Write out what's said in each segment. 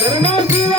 धर्मवीर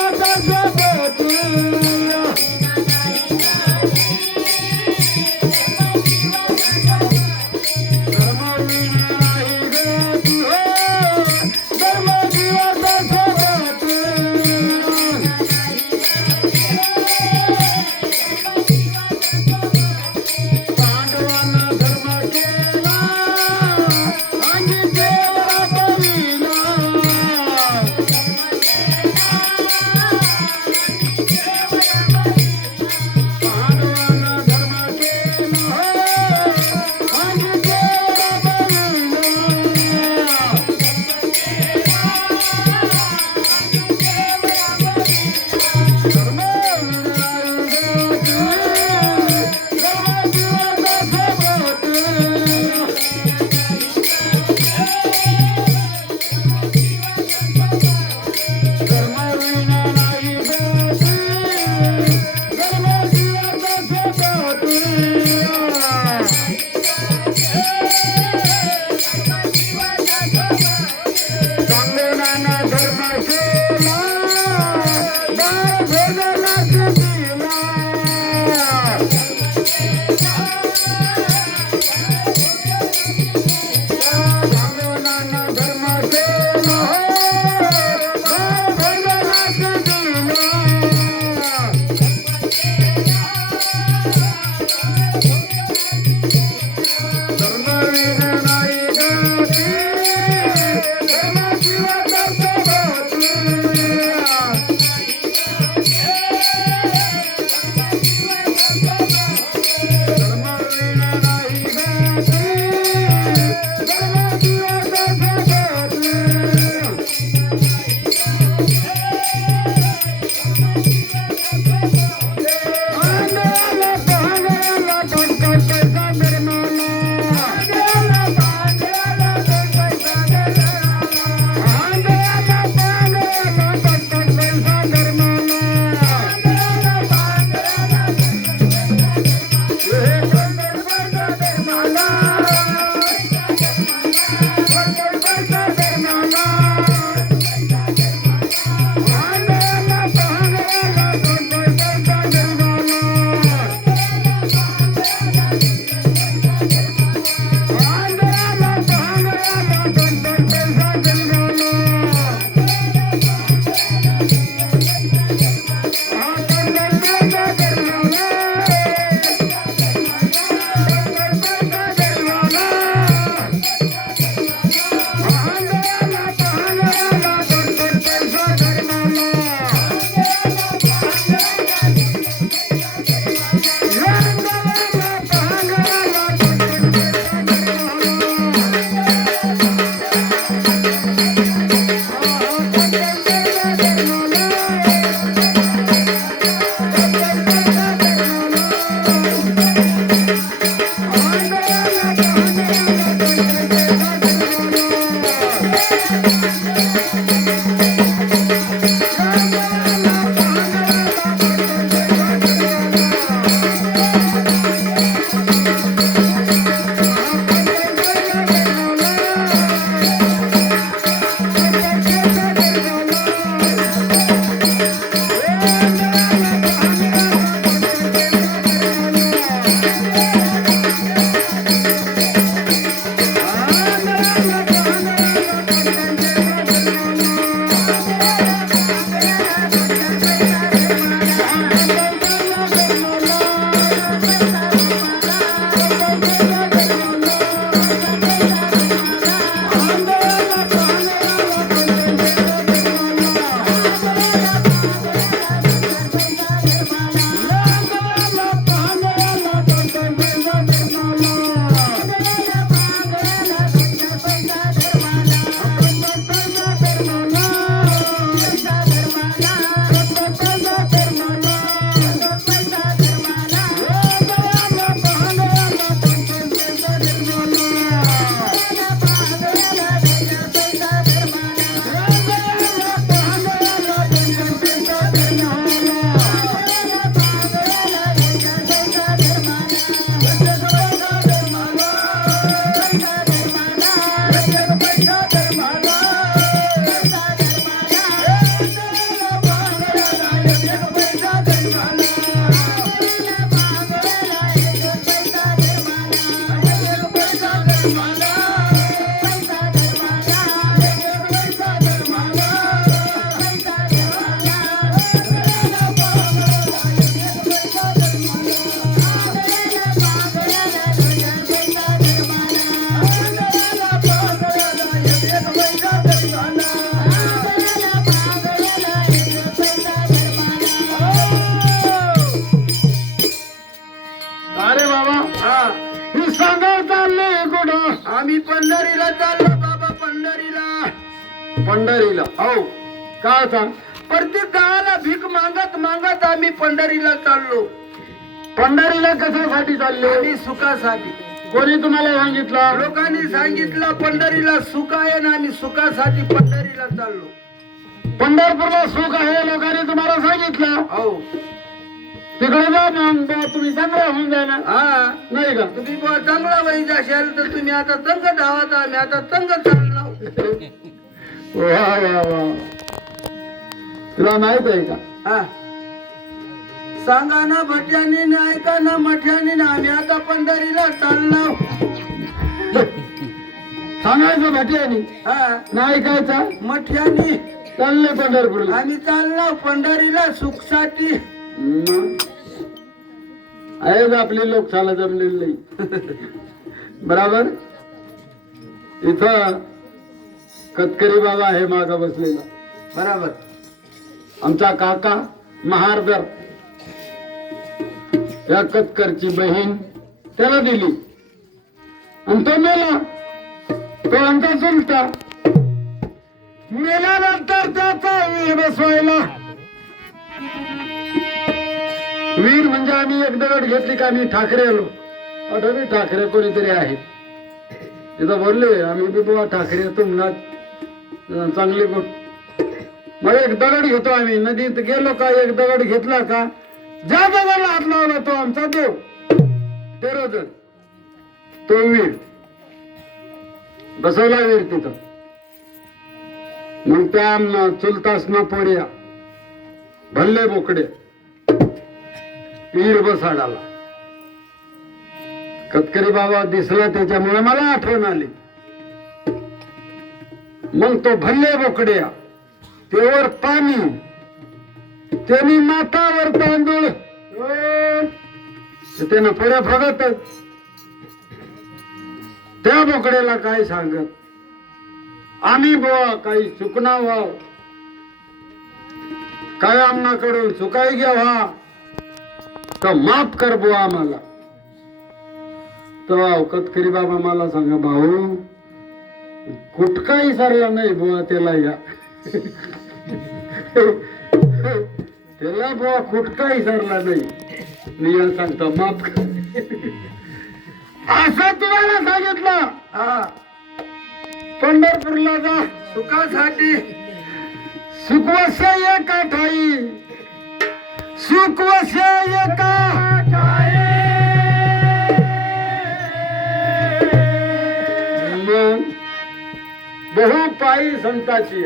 अरे बाबा हा मी सांगाल चालले कुठं? आम्ही पंढरीला चाललो बाबा, पंढरीला. पंढरीला. हो, काय सांग? प्रत्येक गावाला भीक मागत मागत आम्ही पंढरीला चाललो. पंढरीला कशासाठी चालले? आणि सुखासाठी. कोणी तुम्हाला सांगितलं? लोकांनी सांगितलं पंढरीला सुख आहे ना, आम्ही सुखासाठी पंढरीला चाललो. पंढरपूरला सुख आहे लोकांनी तुम्हाला सांगितलं. हो, तिकडे जा मग तुम्ही चांगला होऊन जा ना. हा नाही का? तुम्ही बुवा चांगला वही जाशाल तर तुम्ही आता तंग धावत, आम्ही आता तंग चाललो. वा वा वा. तुला माहित आहे का? हा, सांगा ना भट्यानी ना, ऐका ना मठ्यानी ना, आम्ही आता पंढरीला चाललो. सांगायचं भाटियानी हा, नाही ऐकायचा. मठ्यानी चालले पंढरपूरला. आम्ही चाललो पंढरीला सुखसाठी. आहेच आपली लोकशाला जमलेली नाही. बराबर. इथं कतकरी बाबा आहे माग बसलेला. बराबर. आमचा काका महारदर, या कतकरची बहीण त्याला दिली आणि तो मेला. तो आमचा चुलता मेल्यानंतर त्याचा वीर बसवायला. वीर म्हणजे आम्ही एक दगड घेतली का आम्ही ठाकरे आलो. आठवणी ठाकरे कोणीतरी आहे तिथं बोलले आम्ही बी बुवा ठाकरे तुम्हाला चांगली गोट. मग एक दगड घेतो आम्ही. नदीत गेलो का एक दगड घेतला का ज्या दगडला हात लावला तो आमचा देव. तेरोजण तो वीर बसवला वीर तिथं. मग त्या चुलतासना पोरिया भल्ले बोकडे वीर बसाडाला. कतकरी बाबा दिसला त्याच्यामुळे मला आठवण आली. मग तो भल्ले बोकड्या तेवर पाणी त्यांनी मातावर तांदूळ त्यानं पुढे फगत. त्या बोकड्याला काय सांगत आम्ही बुवा काही चुकना व्हाव, काय आमनाकडून चुकाई घ्यावा तर माफ कर बुवा आम्हाला. तर कतकरी बाबा मला सांगा भाऊ कुठकाही सरला नाही बुवा त्याला या. त्याला बुवा कुठकाही सरला नाही. मी या सांगतो माफ कर असं तुम्हाला सांगितलं. हा, पंढरपूरला जा सुखासाठी. सुखवस्य एका ठाई, सुखवस्य एका मग बहु पायी संताची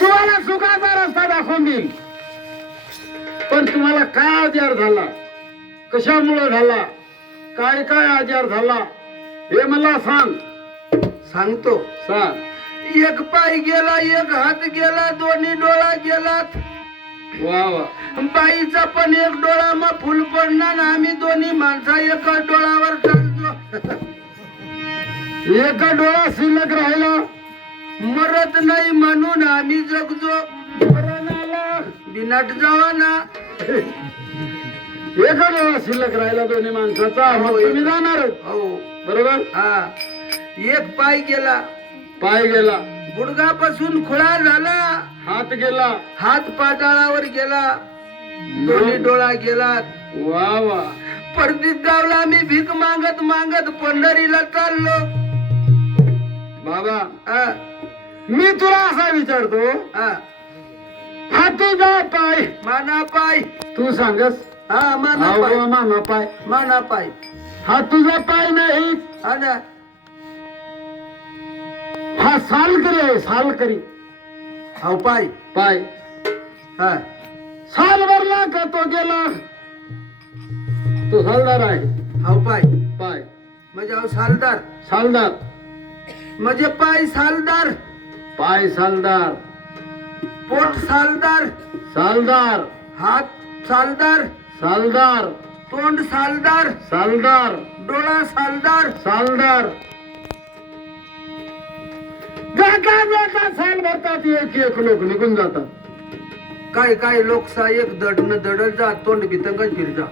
तुम्हाला सुखाचा रस्ता दाखवून देईल. पण तुम्हाला काय आजार झाला, कशामुळे झाला, काय काय आजार झाला हे मला सांग. सांगतो. सांग. एक पाय गेला, एक हात गेला, दोन्ही डोळा गेलात. वा वा. बाईचा पण एक डोळा मग फुल पडणार ना, आम्ही दोन्ही माणसा एका डोळावर चालतो. एका डोळा शिल्लक राहिला. मरत नाही म्हणून आम्ही जगजो. मरणाला बिनाट जावा ना. एका डोळा शिल्लक राहिला दोन्ही माणसाचा. मग तुम्ही जाणार हो, बरोबर. हा. एक पाय गेला, पाय गेला, गुडघापासून खुळा झाला, हात गेला, हात पाताळावर गेला, दोन्ही डोळा गेला. वा वा. परतीत गावला आम्ही भीक मागत मागत पंढरीला चाललो. बाबा हा, मी तुला असा विचारतो, हा. हा तुझा पाय माना पाय. तू सांगस. हा, माना पाय. माना पाय. माना पाय. हा तुझा पाय नाही. हा ना. हा सालकरी आहे. सालकरी. हा पाय. पाय. हा, साल भरला का तो गेला. तो सालदार आहे. हा पाय. पाय म्हणजे अहो सालदार. सालदार म्हणजे पाय सालदार. पाय सालदार. पोट सालदार. सालदार. हात सालदार. सालदार. तोंड सालदार. सालदार. डोळा सालदार. सालदार. जाता जाता साल भरतात एक एक लोक निघून जातात. काय काय लोकसा एक दडन दडत जा तोंड बितंगच फिर जा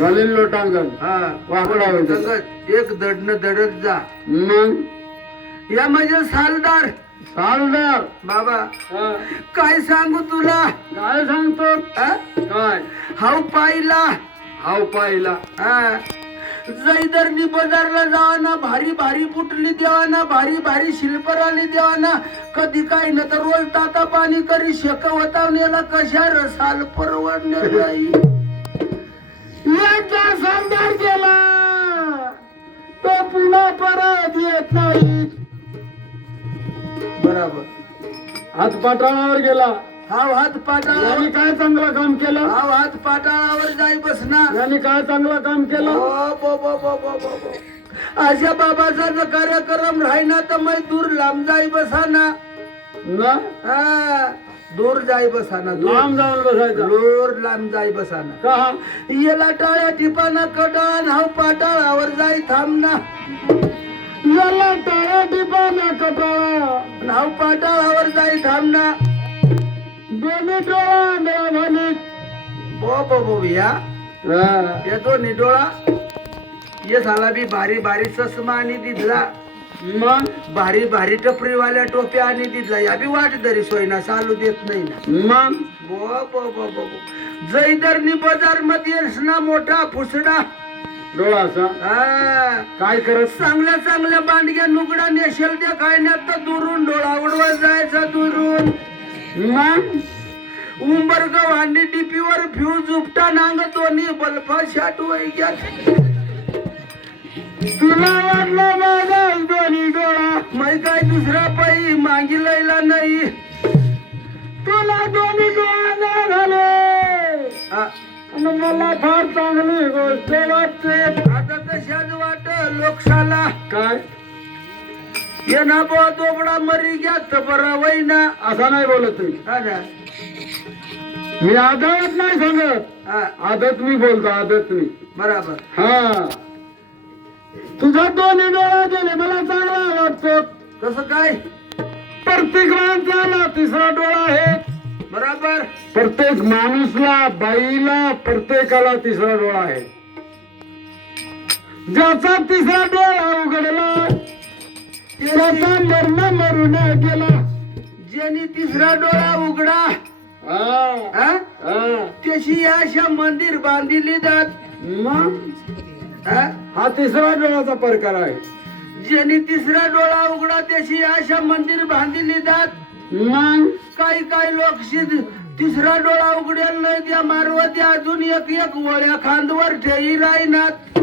घालीन लोटांगण हा वाकडा होईल. बितंगच एक दडन दडत जा मग या म्हणजे सालदार सालदार बाबा हा. काय सांगू तुला काय सांगतो हा? काय हाव पाहिला हाव पाहिला हा जैदरनी बाजारला जावाना भारी भारी पुटली देवाना भारी भारी शिल्पराली देवाना कधी काय न तर रोज ताता पाणी करी शेकवतावण्याला कशा रसाल परवडणार नाही एकदा सालदार गेला तो पुन्हा परत येत नाही. बराबर हात पाटावर गेला. हाव हात पाटाळावर यांनी काय चांगलं काम केलं. हाव हात पाटाळावर जाई बसना यांनी काय चांगलं काम केलं. अशा बाबाचा जर कार्यक्रम राहिना तर मै दूर लांब जाई बसाना ना हा दूर जाई बसाना लांब जाऊन बसायचं दूर लांब जाई बसाना का येला टाळ्या टिपाना कटाळा हाव पाटाळावर जाई थांबना याला टाळ्या टिपाना कटाळा हाव पाटाळावर जाई थांबना दोन्ही डोळा म्हणे बो या ये दोन्ही डोळा ये झाला बी भारी भारी चष्मा आणि दिदला मग भारी भारी टपरीवाल्या टोप्या आणि दिदला या बी वाट तरी सोयना चालू देत नाही ना मग बो जैदरनी बाजार मध्ये ना मोठा फुसडा डोळा असा हा. काय करत चांगल्या चांगल्या बांडग्या नुगडा नेशल त्या खाण्यात तर दुरून डोळा उडवत जायचा दुरून मग उंबरगाव आणि टीपीवर फ्यूज उपटा नांग दोन्ही बल्फा शाटू घ्या तुला वाटलं माझा दोन्ही डोळा मै काय दुसरा पायी मागी लयला नाही तुला दोन्ही डोळा नाही झाले आ, आणि मला फार चांगली गोष्ट वाटते. आता तशाच वाट लोकशाला काय ये ना बो दोबडा मरी घ्या तर बरा वैना असा नाही बोलत तुम्ही. हा ना मी आदत नाही सांगत हा आदत मी बोलतो आदत मी. बराबर हा तुझा दोन्ही डोळा गेले मला चांगला वाटतो. कसं काय प्रत्येक माणसाला तिसरा डोळा आहे. बराबर प्रत्येक माणूसला बाईला प्रत्येकाला तिसरा डोळा आहे. ज्याचा तिसरा डोळा उघडला त्याचा मरण मरून गेला. ज्यांनी तिसरा डोळा उघडा हा, हा हा. त्याशी अशा मंदिर बांधिली जात मग हा? हा तिसरा डोळ्याचा प्रकार आहे. ज्यांनी तिसरा डोळा उघडा त्याशी अशा मंदिर बांधिली जात मग काही काही लोक तिसरा डोळा उघडेल नाही त्या मारवती अजून एक एक वळ्या खांदवर ठेई राहीनात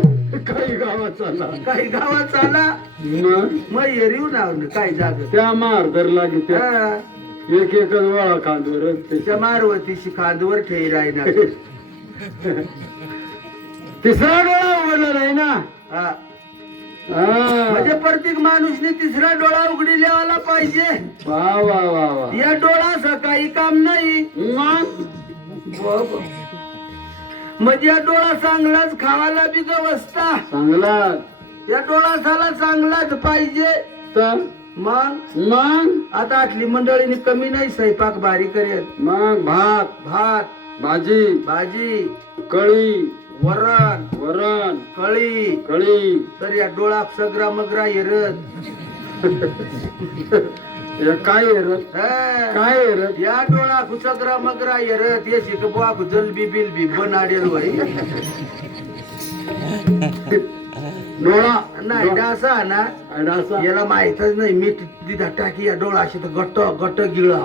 काही गावात चालला काही गावात चाला मग एरिव नाव काय जाग त्या मार धरला की त्या हा. एक एकच वळा खांदवर त्या मारवतीशी खांदवर ठेई राहीनात तिसरा डोळा उघडला नाही ना. हा हा. म्हणजे प्रत्येक माणूसने तिसरा डोळा उघडी लावायला पाहिजे. वा वा वा वा. या डोळा सकाळी काम नाही मग म्हणजे या डोळा चांगलाच खावायला बी व्यवस्था चांगला या डोळा झाला चांगलाच पाहिजे. तर मग आता आटली मंडळीने कमी नाही स्वयंपाक भारी करेल. मग भात भात भाजी भाजी कळी वरण वरण कळी कळी तर या डोळा सगरा मगरा येरत हे काय आहे रे? काय आहे रे? या डोळा सगरा मगरा येरत ये शिक बुवा जलबी बिलबी बनाडेल वय डोळा नाही डासा ना डासा याला माहितच नाही मीठ दिदा टाकी या डोळा अशी तर गट्ट गट्ट गिळा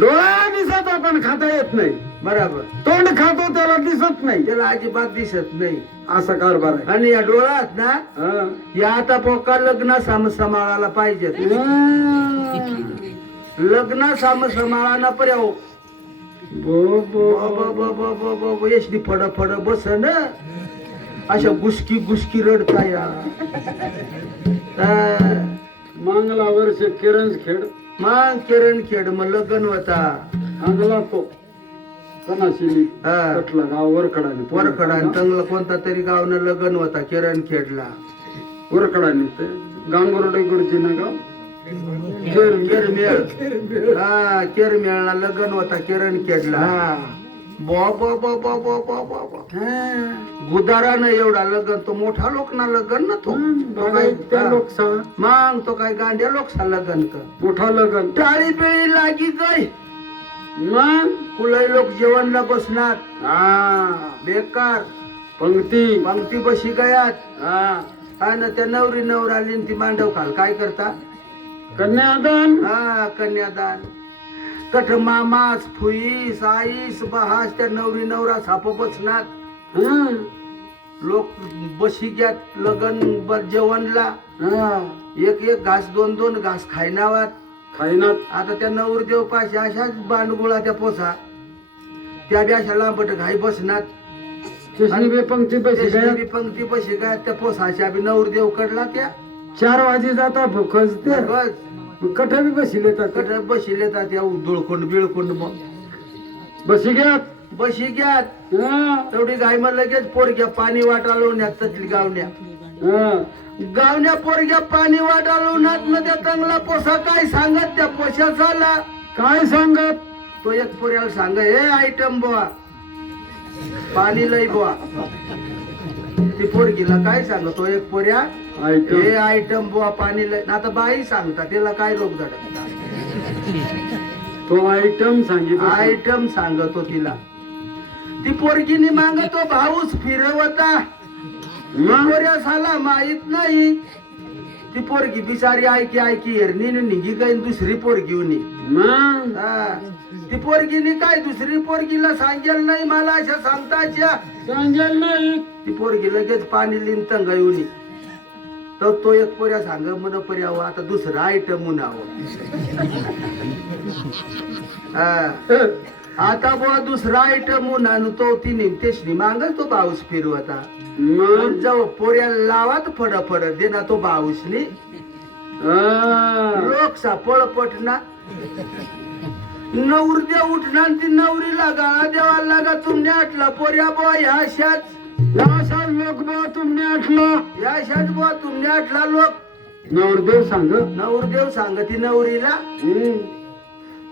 डोळा दिसत आपण खाता येत नाही. बराबर तोंड खातो त्याला दिसत नाही. त्याला अजिबात दिसत नाही असा कारभार आहे. आणि या डोळ्यात ना हा. या आता पोका लग्न सांभाळायला पाहिजे लग्न सांभाळायला पर्याव बो बो यशनी फड फड बस न अशा गुसकी गुसकी रडता या मांगला वर्ष किरणच खेड मग किरण खेड मग लग्न होता चांगला तो कनाशिली हा. कटला गाव वरखडाने वरखडा चांगला कोणता तरी गावनं लग्न होता किरण खेडला वरखडाने ते गांगोरडे गुरुजी ना गाव केरमेळ हा केरमेळला लग्न होता किरण केडला गुदारानं एवढा लग्न तो मोठा लोक ना लग्न ना तो काय त्या लोकसा मग तो काय गांड्या लोकसा लग्न कर मोठा लगन टाळी पिळी लागी गई मग कुलई लोक जेवणला बसणार बेकार पंक्ती पंक्ती बशी गयात हा ना त्या नवरी नवराली ती मांडव खाल काय करता कन्यादान हा कन्यादान कठ मामास फुईस आईस बहास त्या नवरी नवरा साप बसणार लोक बशी घ्यात लगन जेवणला एक घास दोन घास खायनावात खाईनात आता त्या नवरदेव पाशी अशाच बांडगुळा त्या पोसा त्या बी अशा लांबट घाई बसणार पंक्ती बशी त्याची काय बी पंक्ती बशी काय त्या पोसाच्या बी नवरदेव कडला त्या 4 वाजे जाता भोकस ते बस कठा बी बशी येतात कट बशिले त्या दुळकोंड बिळकोंड मग बशी घ्यात बशी घ्यात तेवढी गाय मग लगेच पोरग्या पाणी वाटालवण्यात तसली गावण्या पोरग्या पाणी वाटालवण्यात न त्या चांगला पोसा काय सांगत त्या पोशाचाला काय सांगत तो एक पोऱ्याला सांग हे आयटम बुवा पाणी लई बुवा ती पोरगीला काय सांग तो एक पोऱ्या हे आयटम बुवा पाणी लई आता बाई सांगता तिला काय लोक तो आयटम सांगितलं आयटम सांगतो तिला ती पोरगीनी मागतो भाऊस फिरवता पोऱ्या साला माहित नाही ती पोरगी बिचारी ऐकी हेरणी निघी काही दुसरी पोरगी होणी ती पोरगीनी काय दुसरी पोरगीला सांगेल नाही मला अशा सांगताच्या सांगेल नाही ती पोरगी लगेच पाणी लिन तंग येऊनी तर तो एक पोऱ्या सांग म्हण पर्यावं आता दुसरा आयटम म्हणावं आता बुवा दुसरा आयटम म्हणून तो तिने तेचनी मागच तो पाऊस फिरवता जवळ पोऱ्या लावात फड दे ना तो बाऊसनी लोक सापळ पटना नवरदेव उठणार ती नवरीला गाळा देवाला लागा तुमने आटला पोऱ्या बुवा ह्या अशाच लोक बा तुमने आठला या अशाच बुवा तुमने आटला लोक नवरदेव सांग ती नवरीला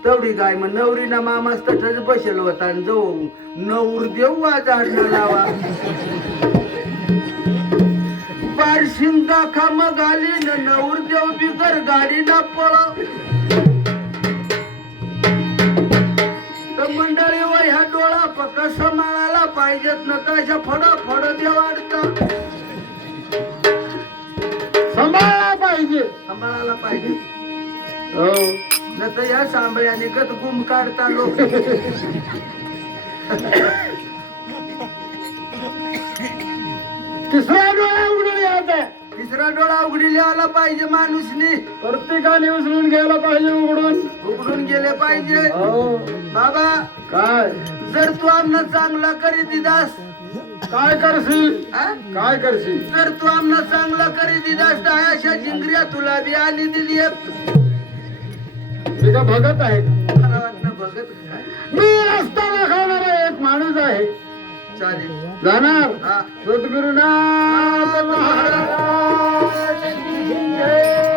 तेवढी गाय मग नवरीना मामाच तठच बसेल होता आणि जो नवरदेव वाजाडला लावा बारशिंगा खाम घाली नवरदेव बिगर गाडी ना पळ तर मंडळी व ह्या डोळा पक्क सांभाळायला पाहिजेत न तर अशा फड देव वाढतात सांभाळायला पाहिजे हो न तर या सांभळ्याने गत गुम काढता लोक तिसरा डोळा उघडून यायचा तिसरा डोळा उघडी लिहायला पाहिजे माणूसनी प्रत्येकाने उचलून घ्यायला पाहिजे उघडून गेले पाहिजे बाबा काय जर तू आमना चांगला करी दिदास काय करशील जर तू आमना चांगला करी दिदास तर अशा जिंगऱ्या तुला बी आणि दिली मी का भगत आहे मला वाटलं बघत काय मी रस्त्याला खाणारा एक माणूस आहे चालेल जाणार हा सद्गुरुनाथ महाराज की जय.